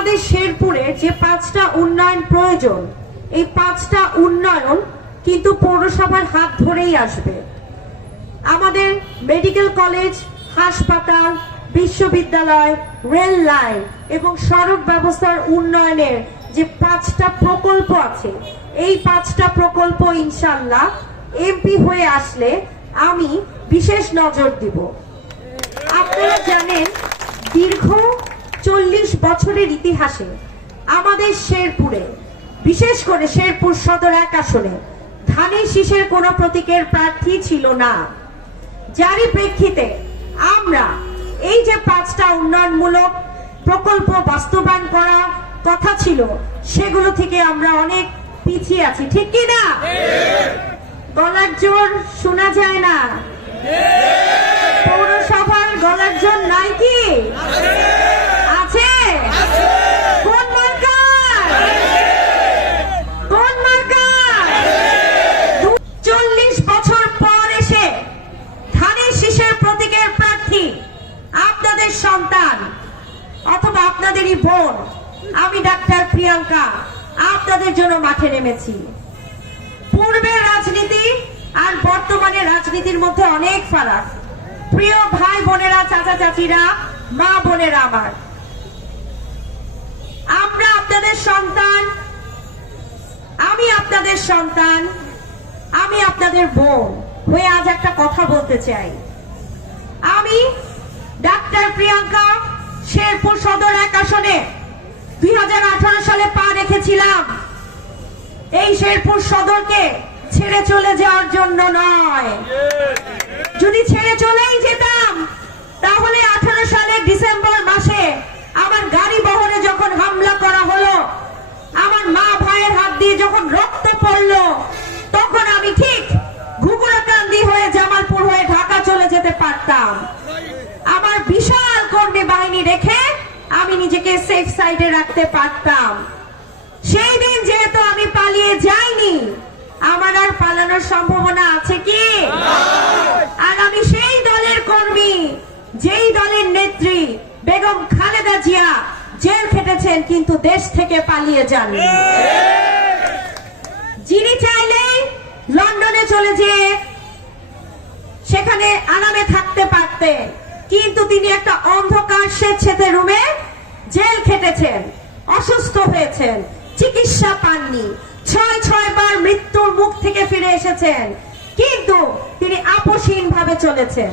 আমাদের শেরপুরে যে পাঁচটা উন্নয়ন প্রয়োজন, এই পাঁচটা উন্নয়ন কিন্তু পৌরসভার হাত ধরেই আসবে। আমাদের মেডিকেল কলেজ, হাসপাতাল, বিশ্ববিদ্যালয়, রেল লাইন এবং সড়ক ব্যবস্থার উন্নয়নের যে পাঁচটা প্রকল্প আছে, এই পাঁচটা প্রকল্প ইনশাল্লাহ এমপি হয়ে আসলে আমি বিশেষ নজর দিব। আপনারা জানেন, দীর্ঘ বছরের ইতিহাসে আমাদের শেরপুরে, বিশেষ করে শেরপুর সদর এক আসনে, ধানের শীষের কোনো প্রতীকের প্রার্থী ছিল না। যারই প্রেক্ষিতে আমরা এই যে পাঁচটা উন্নয়নমূলক প্রকল্প বাস্তবায়ন করা কথা ছিল, সেগুলো থেকে আমরা অনেক পিছিয়ে আছি। ঠিক কি না? গলার জোর শোনা যায় না? পৌরসভার গলার জোর নাই কি আছে কোন মার্কার কোন মার্কার চল্লিশ বছর পর এসে ধানের শীষের প্রতীকের প্রার্থী আপনাদের সন্তান আপনাদেরই বোন, আমি ডাক্তার প্রিয়াঙ্কা, আপনাদের জন্য মাঠে নেমেছি। পূর্বের রাজনীতি আর বর্তমানের রাজনীতির মধ্যে অনেক ফারাক। প্রিয় ভাই বোনেরা, চাচা চাচিরা, মা বোনেরা আমার। আমরা আপনাদের সন্তান, আমি আপনাদের সন্তান, আমি আপনাদের বোন। হয়ে আজ একটা কথা বলতে চাই। আমি ডাক্তার প্রিয়াঙ্কা শেরপুর সদর এক আসনে দুই হাজার আঠারো সালে পা রেখেছিলাম। এই শেরপুর সদরকে ছেড়ে চলে যাওয়ার জন্য নয়। যদি ছেড়ে চলেই যেতাম কর্মী বাহিনী রেখে আমি নিজেকে সেফ সাইডে রাখতে পারতাম। সেই দিন যেহেতু আমি পালিয়ে যাইনি, আমার আর পালানোর সম্ভাবনা আছে কি? আর আমি সেই দলের কর্মী, যেই দলের নেত্রী, বেগম খালেদা জিয়া, জেল খেটেছেন কিন্তু দেশ থেকে পালিয়ে যান যিনি চাইলেই লন্ডনে চলে যেয়ে সেখানে আরামে থাকতে পারতেন। কিন্তু তিনি একটা অন্ধকার স্বেচ্ছেতে রুমে জেল খেটেছেন, অসুস্থ হয়েছেন, চিকিৎসা পাননি, ছয় ছয় বার মৃত্যুর মুখ থেকে ফিরে এসেছেন, কিন্তু তিনি আপোষহীন ভাবে চলেছেন।